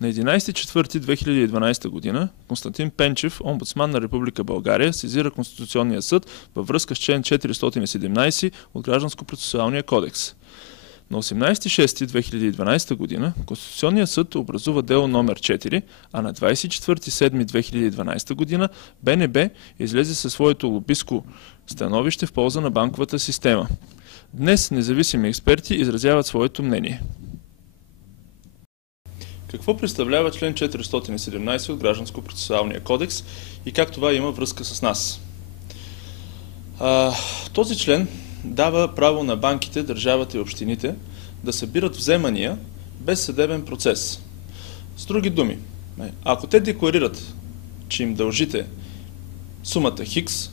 На 11.04.2012 година Константин Пенчев, омбудсман на Република България, сезира Конституционния съд във връзка с член 417 от Гражданско-процесуалния кодекс. На 18.06.2012 година Конституционният съд образува дело номер 4, а на 24.07.2012 година БНБ излезе със своето лобистко становище в полза на банковата система. Днес независими експерти изразяват своето мнение. Какво представлява член 417 от Гражданско-процесуалния кодекс и как това има връзка с нас? Този член дава право на банките, държавата и общините да събират вземания без съдебен процес. С други думи, ако те декларират, че им дължите сумата Хикс,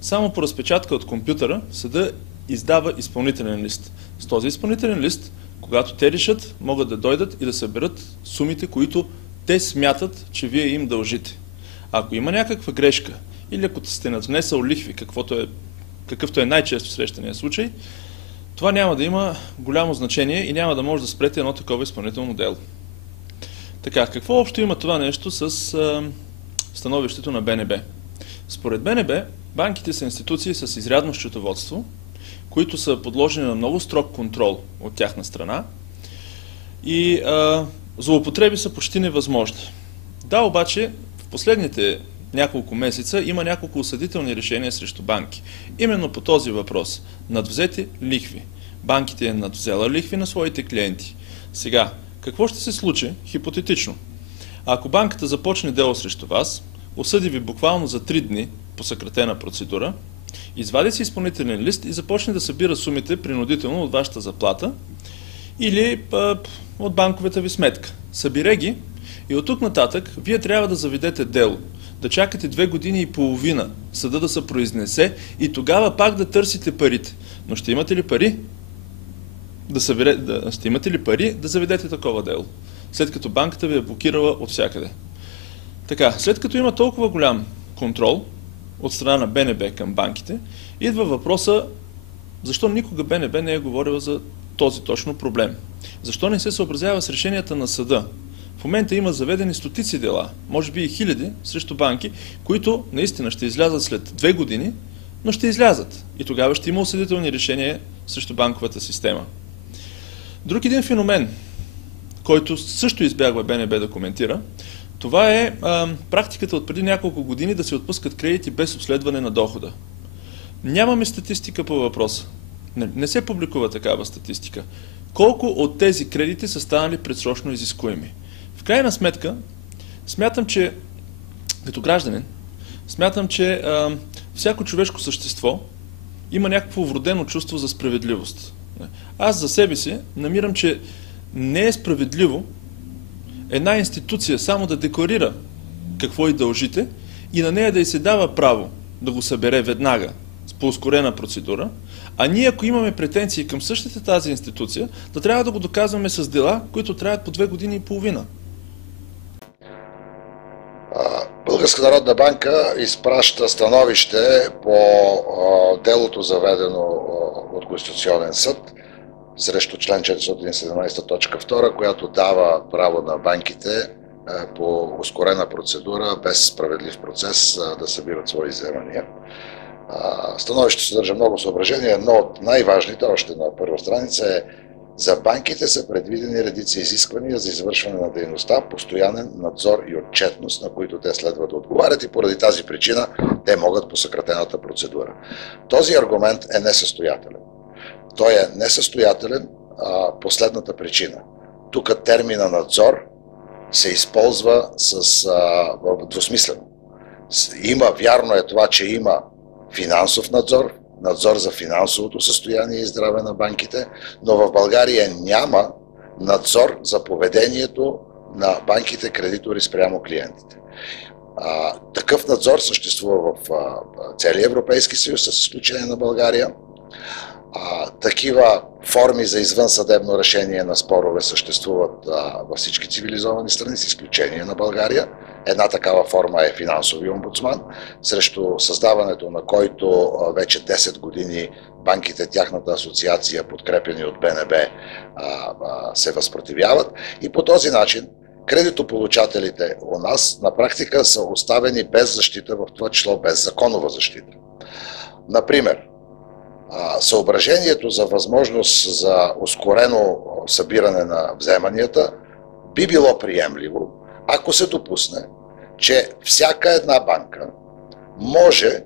само по разпечатка от компютъра съда издава изпълнителен лист. С този изпълнителен лист, когато те решат, могат да дойдат и да съберат сумите, които те смятат, че вие им дължите. Ако има някаква грешка или ако сте надвнесъл лихви, какъвто е най-често срещания случай, това няма да има голямо значение и няма да може да спрете едно такова изпълнително дело. Така, какво общо има това нещо с становището на БНБ? Според БНБ, банките са институции с изрядно счетоводство, които са подложени на много строг контрол от тяхна страна и злоупотреби са почти невъзможни. Да, обаче, в последните няколко месеца има няколко осъдителни решения срещу банки. Именно по този въпрос. Надвзети лихви. Банките е надвзела лихви на своите клиенти. Сега, какво ще се случи хипотетично? Ако банката започне дело срещу вас, осъди ви буквално за 3 дни по съкратена процедура, извади си изпълнителен лист и започне да събира сумите принудително от вашата заплата или от банковата ви сметка. Събере ги и от тук нататък вие трябва да заведете дело, да чакате 2 години и половина съда да се произнесе и тогава пак да търсите парите. Но ще имате ли пари да заведете такова дело, след като банката ви е блокирала от всякъде? Така, след като има толкова голям контрол от страна на БНБ към банките, идва въпроса защо никога БНБ не е говорила за този точно проблем. Защо не се съобразява с решенията на съда? В момента има заведени стотици дела, може би и хиляди, срещу банки, които наистина ще излязат след 2 години, но ще излязат. И тогава ще има осъдителни решения срещу банковата система. Друг един феномен, който също избягва БНБ да коментира, това е практиката от преди няколко години да се отпускат кредити без обследване на дохода. Нямаме статистика по въпроса. Не се публикува такава статистика. Колко от тези кредити са станали предсрочно изискуеми? В крайна сметка, смятам, че като гражданин, смятам, че всяко човешко същество има някакво вродено чувство за справедливост. Аз за себе си намирам, че не е справедливо една институция само да декларира какво й дължите и на нея да й се дава право да го събере веднага по ускорена процедура, а ние, ако имаме претенции към същата тази институция, да трябва да го доказваме с дела, които траят по 2 години и половина. Българска народна банка изпраща становище по делото, заведено от Конституционен съд срещу член 417.2, която дава право на банките по ускорена процедура, без справедлив процес, да събират свои вземания. Становището съдържа много съображения, но от най-важните, още на първа страница е: за банките са предвидени редици изисквания за извършване на дейността, постоянен надзор и отчетност, на които те следва да отговарят, и поради тази причина те могат по съкратената процедура. Този аргумент е несъстоятелен. Той е несъстоятелен последната причина. Тук термина надзор се използва двусмислено. Вярно е това, че има финансов надзор, надзор за финансовото състояние и здраве на банките, но в България няма надзор за поведението на банките кредитори спрямо клиентите. Такъв надзор съществува в целия Европейски съюз, с изключение на България. Такива форми за извънсъдебно решение на спорове съществуват във всички цивилизовани страни, с изключение на България. Една такава форма е финансови омбудсман, срещу създаването на който вече 10 години банките, тяхната асоциация, подкрепени от БНБ, се възпротивяват. И по този начин кредитополучателите у нас на практика са оставени без защита, в това число без законова защита. Например, съображението за възможност за ускорено събиране на вземанията би било приемливо, ако се допусне, че всяка една банка може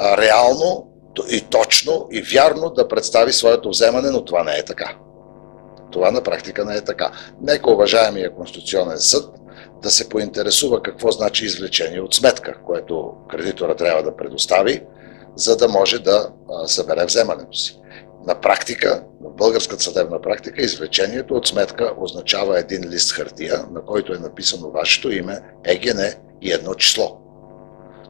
реално и точно и вярно да представи своето вземане, но това не е така. Това на практика не е така. Нека уважаемия Конституционен съд да се поинтересува какво значи извлечение от сметка, което кредитора трябва да предостави, за да може да събере вземането си. На практика, в българската съдебна практика, извлечението от сметка означава един лист хартия, на който е написано вашето име, ЕГН и едно число.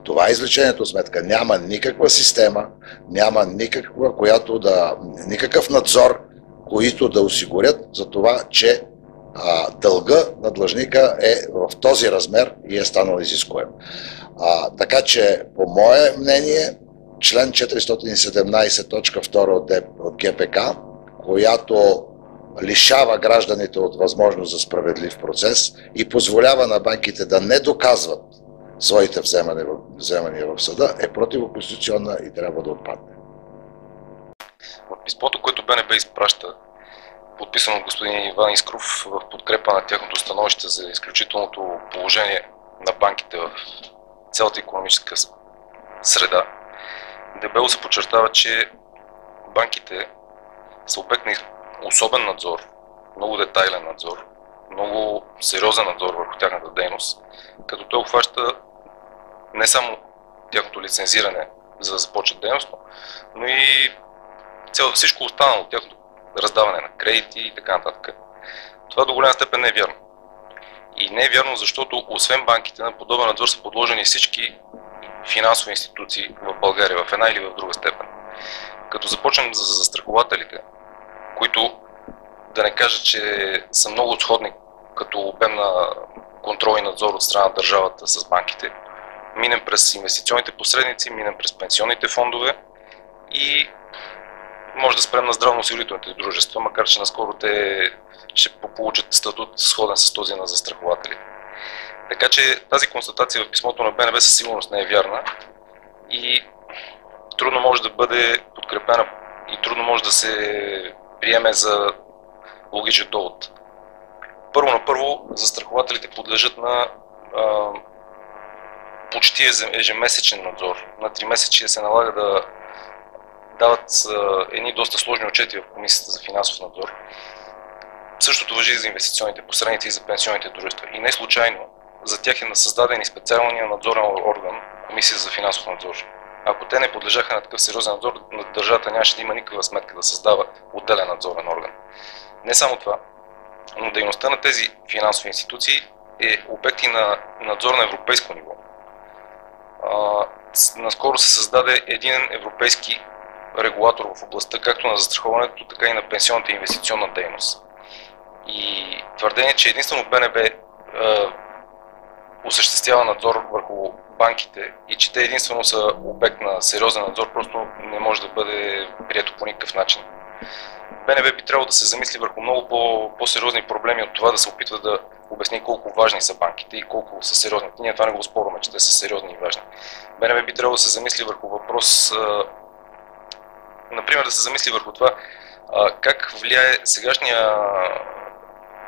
Това извлечението от сметка няма никаква система, няма никакъв надзор, които да осигурят за това, че дълга на длъжника е в този размер и е станал изискуем. Така че, по мое мнение, член 417.2 от ГПК, която лишава гражданите от възможност за справедлив процес и позволява на банките да не доказват своите вземания в съда, е противоконституционна и трябва да отпадне. В писмото, което БНБ изпраща, подписано от господин Иван Искров, в подкрепа на тяхното становище за изключителното положение на банките в цялата икономическа среда, дебело се подчертава, че банките са обект на особен надзор, много детайлен надзор, много сериозен надзор върху тяхната дейност, като той обхваща не само тяхното лицензиране, за да започнат дейност, но и всичко останало, тяхното раздаване на кредити и така нататък. Това до голяма степен не е вярно. И не е вярно, защото освен банките на подобен надзор са подложени всички финансови институции в България, в една или в друга степен. Като започнем за застрахователите, които да не кажа, че са много сходни като обем на контрол и надзор от страна на държавата с банките. Минем през инвестиционните посредници, минем през пенсионните фондове и може да спрем на здравноосигурителните дружества, макар че наскоро те ще получат статут сходен с този на застрахователи. Така че тази констатация в писмото на БНБ със сигурност не е вярна и трудно може да бъде подкрепена и трудно може да се приеме за логичен довод. Първо, застрахователите подлежат на почти ежемесечен надзор. На 3 месече се налага да дават едни доста сложни отчети в Комисията за финансов надзор. Същото важи и за инвестиционните посредници и за пенсионните дружества. И не случайно за тях е създаден и специалния надзорен орган, Комисия за финансов надзор. Ако те не подлежаха на такъв сериозен надзор, държавата нямаше да има никаква сметка да създава отделен надзорен орган. Не само това, но дейността на тези финансови институции е обект и на надзор на европейско ниво. Наскоро се създаде един европейски регулатор в областта както на застраховането, така и на пенсионната и инвестиционна дейност. И твърдение, че единствено БНБ осъществява надзор върху банките и че те единствено са обект на сериозен надзор, просто не може да бъде прието по никакъв начин. БНБ би трябвало да се замисли върху много по-сериозни проблеми от това да се опитва да обясни колко важни са банките и колко са сериозни. Ние това не го спорваме, че те са сериозни и важни. БНБ би трябвало да се замисли върху въпрос, например да се замисли върху това как влияе сегашния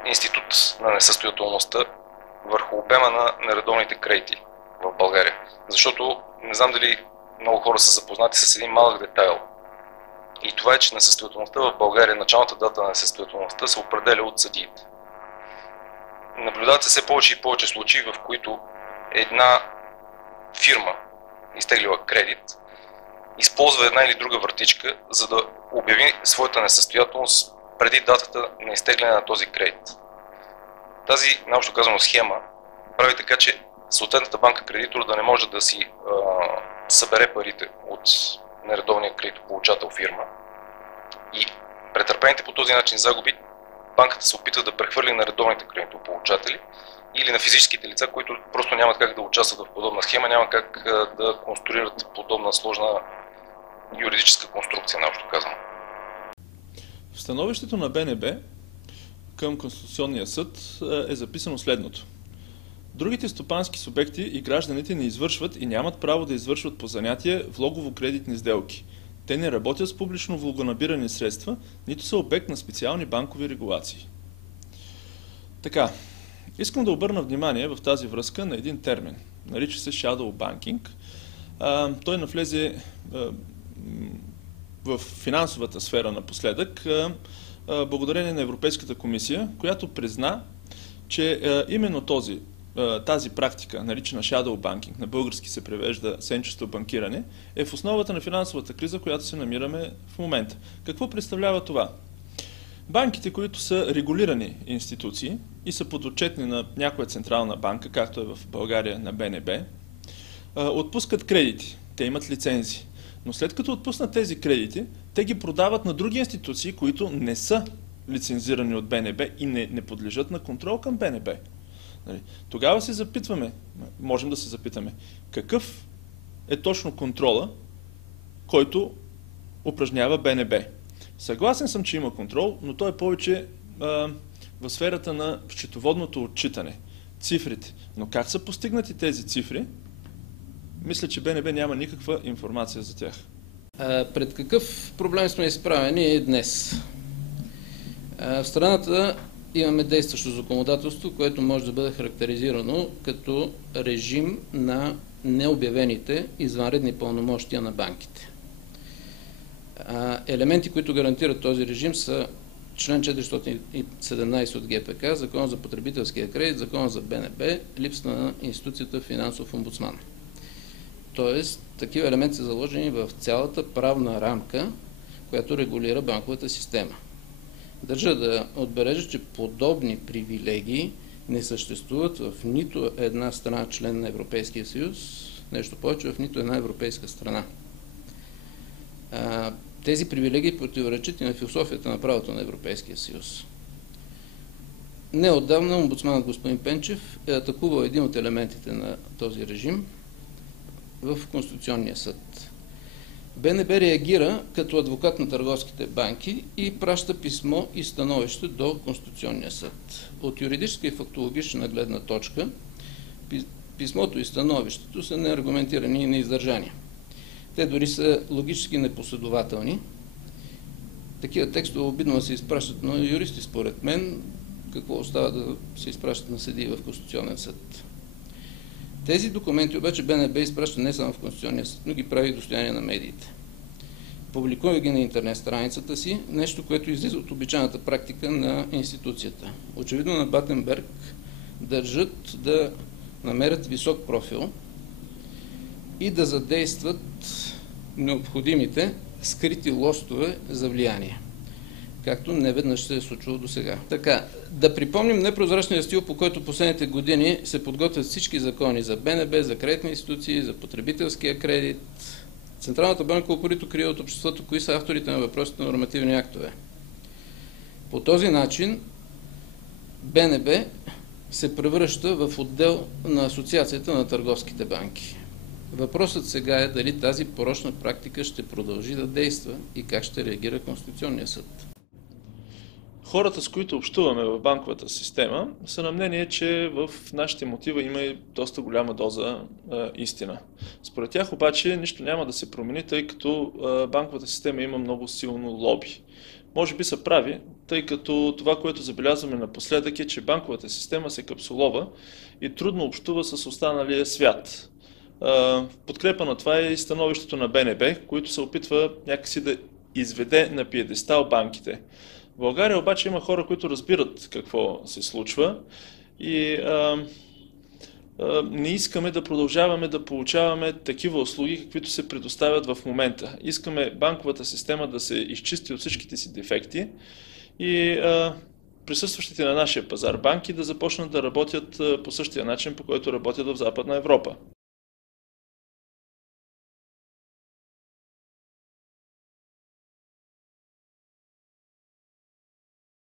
институт на несъстоятелността върху обема на нередовните кредити в България. Защото не знам дали много хора са запознати с един малък детайл. И това е, че несъстоятелността в България, началната дата на несъстоятелността се определя от съдиите. Наблюдават се все повече и повече случаи, в които една фирма, изтеглила кредит, използва една или друга вратичка, за да обяви своята несъстоятелност преди датата на изтегляне на този кредит. Тази, наобщо казано, схема прави така, че съответната банка кредитор да не може да си събере парите от нередовния кредитополучател фирма. И претърпените по този начин загуби, банката се опитва да прехвърли на редовните кредитополучатели или на физическите лица, които просто нямат как да участват в подобна схема, няма как да конструират подобна сложна юридическа конструкция, наобщо казано. В становището на БНБ към Конституционния съд е записано следното. Другите стопански субекти и гражданите не извършват и нямат право да извършват по занятие влогово-кредитни сделки. Те не работят с публично влогонабирани средства, нито са обект на специални банкови регулации. Така, искам да обърна внимание в тази връзка на един термин. Нарича се Shadow Banking. Той навлезе в финансовата сфера напоследък, благодарение на Европейската комисия, която призна, че именно тази практика, наричана Shadow Banking, на български се превежда сенчесто банкиране, е в основата на финансовата криза, която се намираме в момента. Какво представлява това? Банките, които са регулирани институции и са подотчетни на някоя централна банка, както е в България на БНБ, отпускат кредити. Те имат лицензии. Но след като отпуснат тези кредити, те ги продават на други институции, които не са лицензирани от БНБ и не подлежат на контрол към БНБ. Тогава се запитваме, можем да се запитаме, какъв е точно контрола, който упражнява БНБ. Съгласен съм, че има контрол, но той е повече в сферата на счетоводното отчитане, цифрите. Но как са постигнати тези цифри? Мисля, че БНБ няма никаква информация за тях. Пред какъв проблем сме изправени днес? В страната имаме действащо законодателство, което може да бъде характеризирано като режим на необявените извънредни пълномощия на банките. Елементи, които гарантират този режим, са член 417 от ГПК, Закон за потребителския кредит, Закон за БНБ, липса на институцията финансов омбудсман. Тоест, такива елементи са заложени в цялата правна рамка, която регулира банковата система. Държа да отбележа, че подобни привилегии не съществуват в нито една страна член на Европейския съюз, нещо повече в нито една европейска страна. Тези привилегии противоречат и на философията на правото на Европейския съюз. Неотдавна омбудсманът господин Пенчев е атакувал един от елементите на този режим в Конституционния съд. БНБ реагира като адвокат на търговските банки и праща писмо и становище до Конституционния съд. От юридическа и фактологична гледна точка писмото и становището са неаргументирани и неиздържани. Те дори са логически непоследователни. Такива текстове обидно се изпращат на юристи, според мен, какво остава да се изпращат на съдии в Конституционен съд. Тези документи обаче БНБ изпраща не само в Конституционния съд, но ги прави достояние на медиите. Публикува ги на интернет страницата си, нещо, което излиза от обичайната практика на институцията. Очевидно на Батенберг държат да намерят висок профил и да задействат необходимите скрити лостове за влияние, както неведнъж се е случвало до сега. Така, да припомним непрозрачния стил, по който последните години се подготвят всички закони за БНБ, за кредитни институции, за потребителския кредит. Централната банка упорито крие от обществото кои са авторите на въпросите на нормативни актове. По този начин БНБ се превръща в отдел на Асоциацията на търговските банки. Въпросът сега е дали тази порочна практика ще продължи да действа и как ще реагира Конституционния съд. Хората, с които общуваме в банковата система, са на мнение, че в нашите мотива има и доста голяма доза истина. Според тях обаче нищо няма да се промени, тъй като банковата система има много силно лоби. Може би са прави, тъй като това, което забелязваме напоследък е, че банковата система се капсулова и трудно общува с останалия свят. В подкрепа на това е и становището на БНБ, което се опитва някакси да изведе на пиедестал банките. В България обаче има хора, които разбират какво се случва и не искаме да продължаваме да получаваме такива услуги, каквито се предоставят в момента. Искаме банковата система да се изчисти от всичките си дефекти и присъстващите на нашия пазар банки да започнат да работят по същия начин, по който работят в Западна Европа.